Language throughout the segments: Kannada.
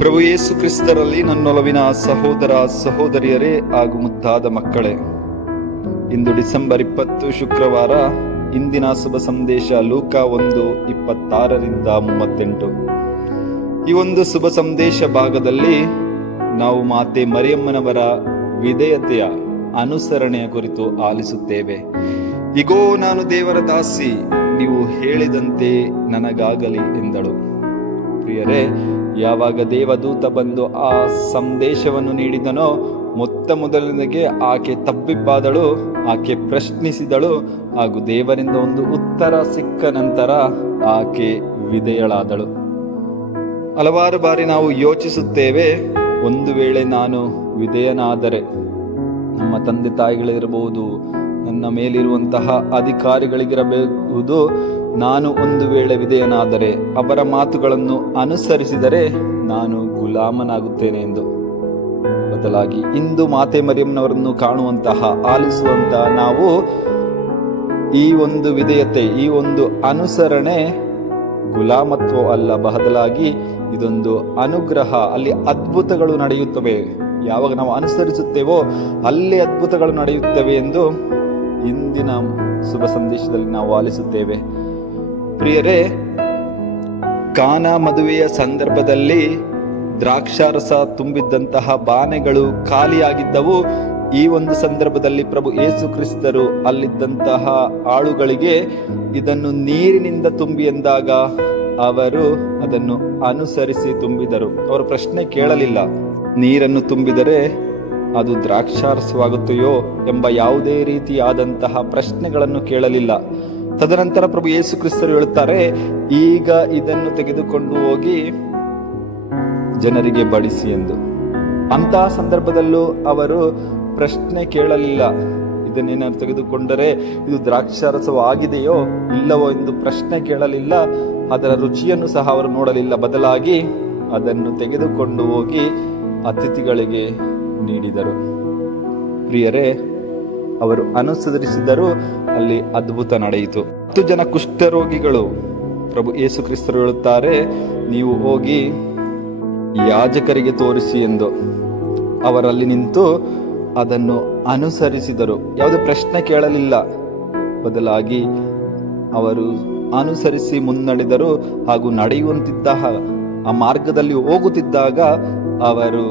ಪ್ರಭು ಯೇಸು ಕ್ರಿಸ್ತರಲ್ಲಿ ನನ್ನೊಲವಿನ ಸಹೋದರ ಸಹೋದರಿಯರೇ ಹಾಗೂ ಮುದ್ದಾದ ಮಕ್ಕಳೇ, ಇಂದು ಡಿಸೆಂಬರ್ 20 ಶುಕ್ರವಾರ. ಇಂದಿನ ಶುಭ ಸಂದೇಶ ಲೂಕ 1:26-38. ಈ ಒಂದು ಶುಭ ಸಂದೇಶ ಭಾಗದಲ್ಲಿ ನಾವು ಮಾತೆ ಮರಿಯಮ್ಮನವರ ವಿಧೇಯತೆಯ ಅನುಸರಣೆಯ ಕುರಿತು ಆಲಿಸುತ್ತೇವೆ. ಇಗೋ, ನಾನು ದೇವರ ದಾಸಿ, ನೀವು ಹೇಳಿದಂತೆ ನನಗಾಗಲಿ ಎಂದಳು. ಪ್ರಿಯರೇ, ಯಾವಾಗ ದೇವದೂತ ಬಂದು ಆ ಸಂದೇಶವನ್ನು ನೀಡಿದನೋ, ಮೊದಲನೆಗೆ ಆಕೆ ತಬ್ಬಿಬ್ಬಾದಳು, ಆಕೆ ಪ್ರಶ್ನಿಸಿದಳು, ಹಾಗೂ ದೇವರಿಂದ ಒಂದು ಉತ್ತರ ಸಿಕ್ಕ ನಂತರ ಆಕೆ ವಿಧೇಯಳಾದಳು. ಹಲವಾರು ಬಾರಿ ನಾವು ಯೋಚಿಸುತ್ತೇವೆ, ಒಂದು ವೇಳೆ ನಾನು ವಿಧೇಯನಾದರೆ, ನಮ್ಮ ತಂದೆ ತಾಯಿಗಳಿರಬಹುದು, ನನ್ನ ಮೇಲಿರುವಂತಹ ಅಧಿಕಾರಿಗಳಿಗಿರಬಹುದು, ನಾನು ಒಂದು ವೇಳೆ ವಿಧೇಯನಾದರೆ, ಅವರ ಮಾತುಗಳನ್ನು ಅನುಸರಿಸಿದರೆ ನಾನು ಗುಲಾಮನಾಗುತ್ತೇನೆ ಎಂದು. ಬದಲಾಗಿ ಇಂದು ಮಾತೆ ಮರಿಯಮ್ಮನವರನ್ನು ಕಾಣುವಂತಹ, ಆಲಿಸುವಂತಹ ನಾವು ಈ ಒಂದು ವಿಧೇಯತೆ, ಈ ಒಂದು ಅನುಸರಣೆ ಗುಲಾಮತ್ವ ಅಲ್ಲ, ಬದಲಾಗಿ ಇದೊಂದು ಅನುಗ್ರಹ. ಅಲ್ಲಿ ಅದ್ಭುತಗಳು ನಡೆಯುತ್ತವೆ. ಯಾವಾಗ ನಾವು ಅನುಸರಿಸುತ್ತೇವೋ ಅಲ್ಲಿ ಅದ್ಭುತಗಳು ನಡೆಯುತ್ತವೆ ಎಂದು ಇಂದಿನ ಶುಭ ಸಂದೇಶದಲ್ಲಿ ನಾವು ಆಲಿಸುತ್ತೇವೆ. ಪ್ರಿಯರೇ, ಕಾನಾ ಮದುವೆಯ ಸಂದರ್ಭದಲ್ಲಿ ದ್ರಾಕ್ಷಾರಸ ತುಂಬಿದ್ದಂತಹ ಬಾನೆಗಳು ಖಾಲಿಯಾಗಿದ್ದವು. ಈ ಒಂದು ಸಂದರ್ಭದಲ್ಲಿ ಪ್ರಭು ಯೇಸು ಕ್ರಿಸ್ತರು ಅಲ್ಲಿದ್ದಂತಹ ಆಳುಗಳಿಗೆ ಇದನ್ನು ನೀರಿನಿಂದ ತುಂಬಿ ಎಂದಾಗ ಅವರು ಅದನ್ನು ಅನುಸರಿಸಿ ತುಂಬಿದರು. ಅವರು ಪ್ರಶ್ನೆ ಕೇಳಲಿಲ್ಲ, ನೀರನ್ನು ತುಂಬಿದರೆ ಅದು ದ್ರಾಕ್ಷಾರಸವಾಗುತ್ತೆಯೋ ಎಂಬ ಯಾವುದೇ ರೀತಿಯಾದಂತಹ ಪ್ರಶ್ನೆಗಳನ್ನು ಕೇಳಲಿಲ್ಲ. ತದನಂತರ ಪ್ರಭು ಯೇಸು ಕ್ರಿಸ್ತರು ಹೇಳುತ್ತಾರೆ, ಈಗ ಇದನ್ನು ತೆಗೆದುಕೊಂಡು ಹೋಗಿ ಜನರಿಗೆ ಬಡಿಸಿ ಎಂದು. ಅಂತಹ ಸಂದರ್ಭದಲ್ಲೂ ಅವರು ಪ್ರಶ್ನೆ ಕೇಳಲಿಲ್ಲ, ಇದನ್ನೇನಾದ್ರು ತೆಗೆದುಕೊಂಡರೆ ಇದು ದ್ರಾಕ್ಷಾರಸವಾಗಿದೆಯೋ ಇಲ್ಲವೋ ಎಂದು ಪ್ರಶ್ನೆ ಕೇಳಲಿಲ್ಲ. ಅದರ ರುಚಿಯನ್ನು ಸಹ ಅವರು ನೋಡಲಿಲ್ಲ. ಬದಲಾಗಿ ಅದನ್ನು ತೆಗೆದುಕೊಂಡು ಹೋಗಿ ಅತಿಥಿಗಳಿಗೆ ನೀಡಿದರು. ಪ್ರಿಯರೇ, ಅವರು ಅನುಸರಿಸಿದರು, ಅಲ್ಲಿ ಅದ್ಭುತ ನಡೆಯಿತು. 10 ಜನ ಕುಷ್ಠರೋಗಿಗಳು, ಪ್ರಭು ಯೇಸು ಕ್ರಿಸ್ತರು ಹೇಳುತ್ತಾರೆ, ನೀವು ಹೋಗಿ ಯಾಜಕರಿಗೆ ತೋರಿಸಿ ಎಂದು. ಅವರಲ್ಲಿ ನಿಂತು ಅದನ್ನು ಅನುಸರಿಸಿದರು. ಯಾವುದೇ ಪ್ರಶ್ನೆ ಕೇಳಲಿಲ್ಲ. ಬದಲಾಗಿ ಅವರು ಅನುಸರಿಸಿ ಮುನ್ನಡೆದರು. ಹಾಗೂ ನಡೆಯುವಂತಿದ್ದ ಆ ಮಾರ್ಗದಲ್ಲಿ ಹೋಗುತ್ತಿದ್ದಾಗ ಅವರು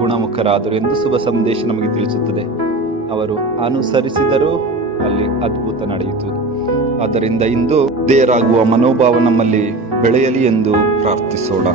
ಗುಣಮುಖರಾದರು ಎಂದು ಶುಭ ಸಂದೇಶ ನಮಗೆ ತಿಳಿಸುತ್ತದೆ. ಅವರು ಅನುಸರಿಸಿದರು, ಅಲ್ಲಿ ಅದ್ಭುತ ನಡೆಯಿತು. ಆದ್ದರಿಂದ ಇಂದು ದೇವರಾಗುವ ಮನೋಭಾವ ನಮ್ಮಲ್ಲಿ ಬೆಳೆಯಲಿ ಎಂದು ಪ್ರಾರ್ಥಿಸೋಣ.